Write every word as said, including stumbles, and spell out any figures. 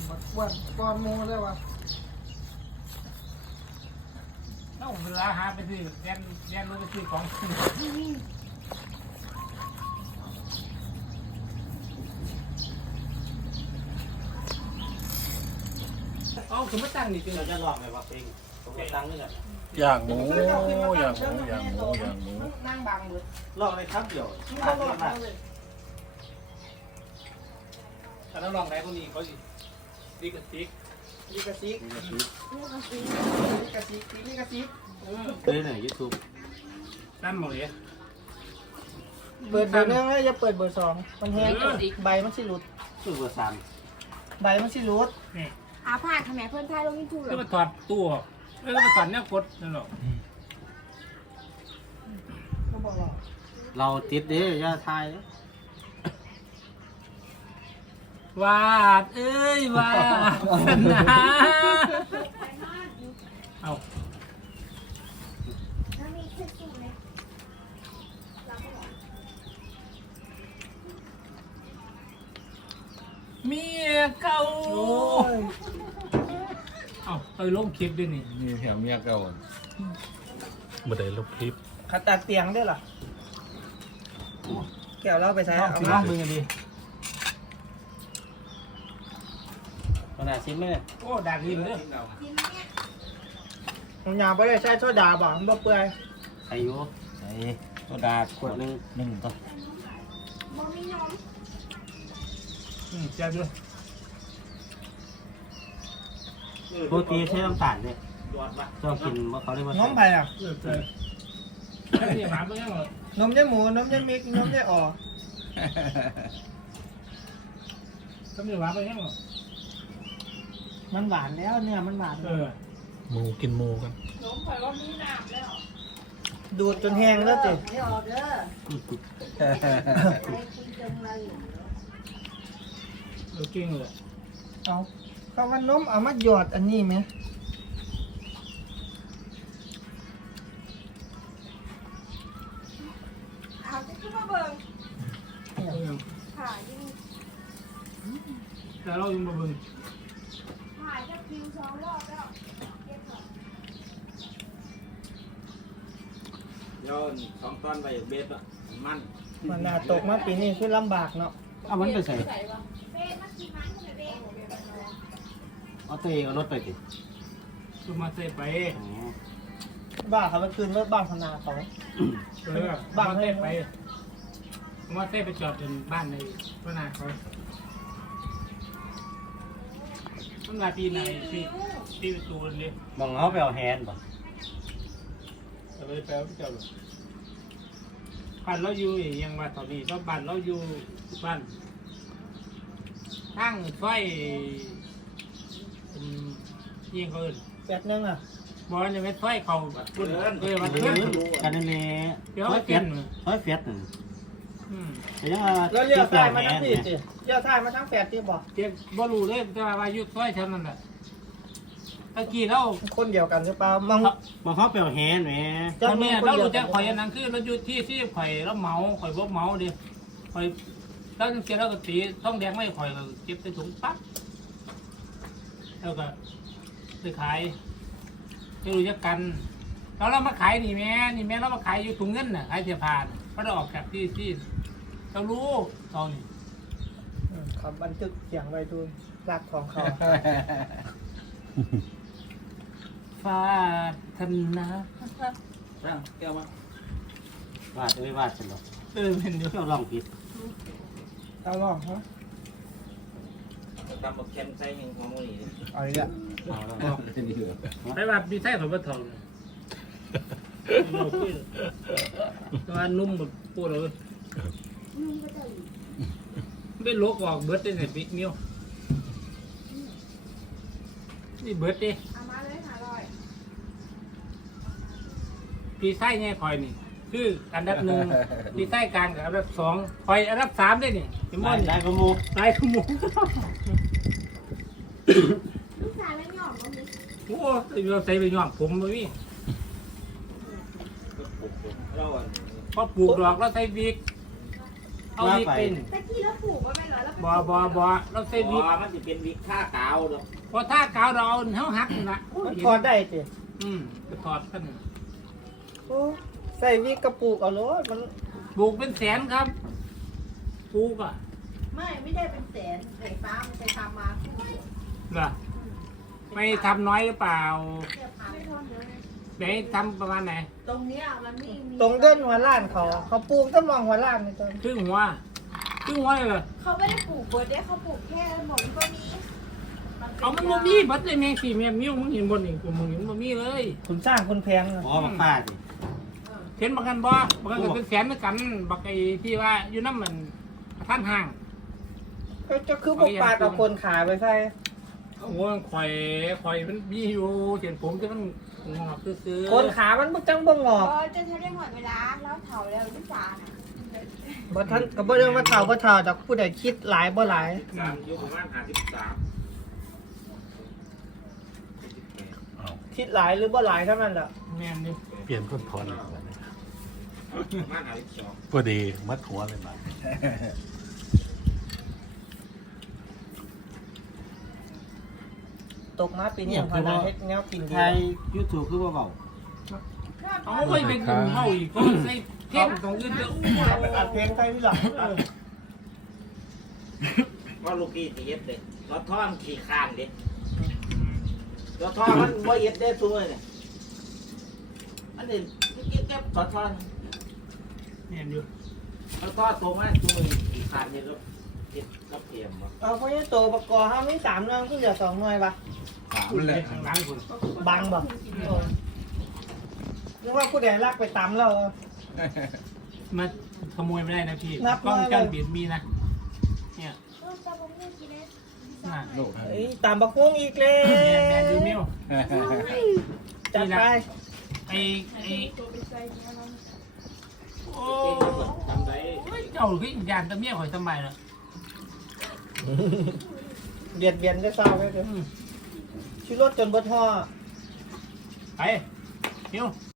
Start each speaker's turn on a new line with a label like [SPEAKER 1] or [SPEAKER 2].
[SPEAKER 1] บักวันก้อนโมได้ปะ
[SPEAKER 2] ต้องเวลาหาไปซื้อเรียนเรียนรู้ไปซื้อของเอาสมมติตั้งนี่คือ
[SPEAKER 3] เราจะลองไหมว่าเพลงผมจะตั้งนี่แหละ
[SPEAKER 4] อย่างหมูอย่างหมูอย่างหมูอย่างหมู
[SPEAKER 1] นั่งบางมือ
[SPEAKER 3] ลองเลยครับเดี๋ยว
[SPEAKER 1] นั่งบางเลย
[SPEAKER 2] ถ้าเราลองไหนพวกนี้เขาสิดีกับติ๊ก
[SPEAKER 1] ลิกาซิกลิกาซิกลิกาซิก
[SPEAKER 3] เลยไหนยูทูบ
[SPEAKER 2] นั่นหมดเลย
[SPEAKER 1] เปิดเบอร์หนึ่งแล้วจะเปิดเบอร์สองมันแห้งใบมันสิหลุด
[SPEAKER 3] คือเบอร์สาม
[SPEAKER 1] ใบมันสิหลุด
[SPEAKER 2] นี่
[SPEAKER 5] อาผ่านทำไมเพื่อนไทยลงยูทูบเหร
[SPEAKER 2] ก็
[SPEAKER 5] อ
[SPEAKER 2] มาถอดตู้แล้วก็มาถอดเนี่ยกดนั่นหรอก
[SPEAKER 1] ก็บอกหรอก
[SPEAKER 3] เราติดเด้ยาทายว
[SPEAKER 2] าดเอ้ยวาดนะเอา
[SPEAKER 5] แล้วมีคลิปจริงไหมเราก็บอก
[SPEAKER 2] เมียเก่า
[SPEAKER 1] โอ้ย
[SPEAKER 2] เอาไปลงคลิปด้วยนี่
[SPEAKER 4] นี่แถวเมียเก่าบ่ได้ลบคลิป
[SPEAKER 1] ขัดตาเตียงด้วยล่ะแก้วเราไปใช้
[SPEAKER 2] ลอง
[SPEAKER 1] เอา
[SPEAKER 2] สิล
[SPEAKER 1] มา
[SPEAKER 2] องมือกันดิ
[SPEAKER 3] ขนาดซิมไหมเนี่ย
[SPEAKER 2] โอ้ดักริมเด้อ
[SPEAKER 5] กินเนี่ย
[SPEAKER 1] ผมอยากไปได้ใช้โซดาบ่มันบ่เปื่อย
[SPEAKER 3] อายุไอ้โซดาขวดหนึงหนึ่งต่อ
[SPEAKER 5] บ่มีนม
[SPEAKER 2] อืมเจ้าด้วย
[SPEAKER 3] ปกติใช้น้ำตาลเนี่ยชอบกินว่าเขาเรียกว่า
[SPEAKER 1] น้มไปอ่ะ
[SPEAKER 2] เลิกเลยแล้วนี่หมาเพิ่งยังเหรอน
[SPEAKER 1] มยายหมูนมยายมิกนมยายอ่อ
[SPEAKER 2] ก็มีหมาเพิ่งยังเหรอ
[SPEAKER 1] มันหวานแล้วเนี่ยมันหวาน
[SPEAKER 2] เออ
[SPEAKER 4] หมูกินหมูกัน
[SPEAKER 5] นมข่อยว่ามีน้ำแล้ว
[SPEAKER 1] ดูดจนแห้งแล้วจิ
[SPEAKER 5] ไม่ออกเด้อให้คุณจงเลย
[SPEAKER 2] เออเก่งเลย
[SPEAKER 1] เอาเขาว่านมเอามาหยอดอันนี้ไหม
[SPEAKER 5] เอาจะขึ้นมาเบิ่ง
[SPEAKER 2] เออ
[SPEAKER 5] ถ่ายยิ่ง
[SPEAKER 2] แต่เรายังมาเบิ่ง
[SPEAKER 5] ถ่ายแค่คิวสองรอบแล้วเก็บก่อน
[SPEAKER 3] ย้อนสองตอนไปเบสอ่ะมัน
[SPEAKER 1] มันน่าตกมาปีนี้คือลำบากเนาะ
[SPEAKER 3] เอามันไปใส่
[SPEAKER 5] เบ้มากินมันคุณเบ้
[SPEAKER 3] เอาตัวเองเอารถไปติ
[SPEAKER 2] คือมาเซไป
[SPEAKER 3] อ๋อ
[SPEAKER 1] บ้าเขามาคืนรถบ้านพนาเขา
[SPEAKER 2] เออบ้านเซไปมาเซไปจอดจนบ้านในพนาเขาตั้งแต่ปีไหนที่ที่ประตูเลย
[SPEAKER 3] มองเขาไปเอาแฮนด์ป่ะ
[SPEAKER 2] จะไปแปลว่าเจ้าหรอบ้านเราอยู่ยังมาตอนนี้เพราะบ้านเราอยู่บ้านทั้งไฟเป็นยิงเขาอื่น
[SPEAKER 1] แปดนึงอ่ะ
[SPEAKER 2] บอลจะเป็นไฟเขาคุณเออมัน
[SPEAKER 3] เอ
[SPEAKER 2] เพื่อน
[SPEAKER 3] อกันนี่แหละ
[SPEAKER 2] เดี๋ยว
[SPEAKER 3] ร้อย
[SPEAKER 2] เป
[SPEAKER 3] เฟี
[SPEAKER 2] ลี่
[SPEAKER 3] ย
[SPEAKER 2] ย
[SPEAKER 3] ด
[SPEAKER 2] น
[SPEAKER 3] ร้อยเฟียด
[SPEAKER 2] อืม
[SPEAKER 3] แต่ยัง
[SPEAKER 1] แล้วเลี้ยวซ้ายมาทั้งสี่จิเลี้ยวซ้ายมาทั้งแปดที่บอก
[SPEAKER 2] เจ๊บอลูเลยแต่ว่ายุดซอยฉันนั่นแหละตะกี้เรา
[SPEAKER 1] คนเดียวกันหรือเปล่ามัง
[SPEAKER 3] มองเขาไปเอาแฮนด์แหม
[SPEAKER 2] ตอนนี้เรารู้จักข่อยอันนั้นคือเราอยู่ที่ที่ข่อยเราเมาข่อยบ่เมาดิข่อยแล้วเสียเราก็ตีท้องแดงไม่ข่อยก็เก็บใส่ถุงปั๊บแล้วก็ไปขายไม่รู้จักกันแล้วเรามาขายนี่แม่นี่แม่เรามาขายอยู่ถุงเงินน่ะขายเสียผ่านเพราะเราออกจากที่ที่เรารู้ตอนนี้
[SPEAKER 1] เขาบันทึกเสียงไว้ดูรักของเขา
[SPEAKER 2] ฟาดธนา
[SPEAKER 3] แก้วมาวาดไม่วาดฉันหรอก
[SPEAKER 2] เออเป็นอยู่
[SPEAKER 3] เจ้าลองผิด
[SPEAKER 1] เอาลองฮะ
[SPEAKER 3] ตำบักเค็มใส่ยังมะม่วงนี่
[SPEAKER 1] เอาอีกแล้ว
[SPEAKER 3] เอาแล้ว
[SPEAKER 2] ไปว่ามีไส้ของปลาทองตัวนุ่มแบบพูดเลย
[SPEAKER 5] นุ่มก็จะอยู่
[SPEAKER 2] เป็นโลกออกเบิร์ดได้ไงพี่มิวนี่เบิร์ดดิ
[SPEAKER 5] เอามาเลยหาร่อย
[SPEAKER 2] พี่ไส้เนี่ยคอยนี่คืออันดับหนึ่งพี่ไส้กลางกับอันดับสองคอยอันดับสามได้นี่เห็นบ่
[SPEAKER 3] ได้
[SPEAKER 2] นี่
[SPEAKER 3] ได้กระมู
[SPEAKER 2] ตายขโมย
[SPEAKER 5] ลูกชายไม่ยอมก็มี
[SPEAKER 2] โอ้ยเราใส่ไปย่องผมบ่มี
[SPEAKER 3] เราอ่ะ
[SPEAKER 2] พอปลูกดอกเราใส่บิ๊กเอาวิกเป็น
[SPEAKER 5] ตะกี้เราปลูกว่าไม่เหรอแล้ว
[SPEAKER 2] บอบอบอเราใส่วิก
[SPEAKER 3] อ๋อมันจะเป็นวิกท่ากาวเนาะ
[SPEAKER 2] พอถ้ากาวเราเอาเท้าหักนี่ละ
[SPEAKER 1] มันถอดได้สิ
[SPEAKER 2] อืมก็ถอดกัน
[SPEAKER 1] โอ้ใส่วิกกระปุกเอาโลดมัน
[SPEAKER 2] ปลูกเป็นแสนครับปลูกอ่ะ
[SPEAKER 6] ไม่ไม่ได้เป็นแสนไข่ฟ้ามันจะทำมา
[SPEAKER 2] เหรอไม่ทำน้อยหรือเปล่า
[SPEAKER 6] เทียบพัน
[SPEAKER 5] ไม่ทนเดี๋ยวเลย
[SPEAKER 2] ไหนทำประมาณไหน
[SPEAKER 6] ตรงเนี้ยมันไม่มี
[SPEAKER 1] ตรงเดินหัวล้านเขาเขาปลูกต้องมองหัวล้านนี่ตอน
[SPEAKER 2] ครึ่งหัวครึ่งหัวเลยเหรอ
[SPEAKER 5] เขาไม่ได้ปลูกเบิร์ดเด้เขาปลูกแค่หมอนก็มี
[SPEAKER 2] เอามันบ่มีบัดเลยแมงสี่แมงมิ้วมึงเห็นบนนี่กูมึงเห็นบ่มีเลย
[SPEAKER 1] คุณสร้างคุณแพงเลย
[SPEAKER 3] อ๋อบักป้าดิ
[SPEAKER 2] เห็นบักกันบ่บักกันก็เป็นแสนเหมือนกันบักไอ้ที่ว่าอยู่น้ำมันท่านห่าง
[SPEAKER 1] ก็จะคือพวกปลาเอาคนขาไปใส่
[SPEAKER 2] โอ้ยข่อยข่อยมันมีอยู่เห็นผมจะมันงอกซื้อๆ
[SPEAKER 1] คนขามันบ่จังบ่งอก
[SPEAKER 5] เออจะใช้ได้หมดเวลาแล้วเถาแล้วลูกสาวนะ
[SPEAKER 1] บ่ทันก็บ่เรื่องว่าเฒ่าบ่เฒ่าดอกผู้ใดคิดหลายบ่หลาย
[SPEAKER 3] สามอยู่ประมาณห้าสิบสาม
[SPEAKER 1] คิดหลายหรือบ่หลายเท่านั้นแหละ
[SPEAKER 2] แม่นดิ
[SPEAKER 4] เปลี่ยนคนถอนอีกแล้วนะ
[SPEAKER 3] ประมาณห้าสิบสอง
[SPEAKER 4] พอดีมัดหัวเลยบ้าง
[SPEAKER 1] ตกมาปีนี้ขนาดเฮ็ดแนวกินดี
[SPEAKER 3] ไทยยูทูบคือว่าเบา
[SPEAKER 2] เอาไปเป็นเมาอีกก็ใส่เท่งตรงอื่นเด้อ
[SPEAKER 1] อัดเพลงไทยพี่หลัง
[SPEAKER 3] ว่าลูกกี้ตีเย็ดเลยรถท่อมันขี่คานเด็รถท่อมันบ่เย็ดได้ตัวเนี่ยอันนี้ลูกกี้เก็บรถท่อ
[SPEAKER 2] แม่นอยู่
[SPEAKER 3] รถท่อตรงมาตัวขี่คานเนี่ยรถเย็ดรถเทียมบ่
[SPEAKER 1] เอาเพราะนี่โตประกอบเฮามีสามหน่วยคือเหลือสองหน่วยปะ
[SPEAKER 4] สาม
[SPEAKER 2] คุณ
[SPEAKER 4] เล
[SPEAKER 2] เลย ยข้างหลังคุณ
[SPEAKER 1] บังบ่นึกว่าผู้ใดลากไปตามเรา
[SPEAKER 2] มาขโมยไม่ได้นะพี่
[SPEAKER 1] นับ
[SPEAKER 2] กล้อง
[SPEAKER 1] มาเลย
[SPEAKER 2] จังปิดมีนะเนี่ย
[SPEAKER 5] เออจะผมไม่กินเลย
[SPEAKER 2] น่ะ
[SPEAKER 4] ลูก
[SPEAKER 1] เอ้ยตามบักฮวงอีกแล้
[SPEAKER 2] แม่นแม่นดู
[SPEAKER 1] ว
[SPEAKER 2] มิว
[SPEAKER 1] จัดไป
[SPEAKER 2] ไอ้ไอ้
[SPEAKER 5] ตัวเป็นใจเนี่ยมัน
[SPEAKER 2] โอ้
[SPEAKER 3] ทำได้
[SPEAKER 2] ยเจ้าพี่ยานตะเมียข่อยทำไมล่ะ
[SPEAKER 1] เบียดเบียนได้เศร้าไปเถอะ
[SPEAKER 2] อืม
[SPEAKER 1] ชิรถจนบ่ท่อ
[SPEAKER 2] ไปมิว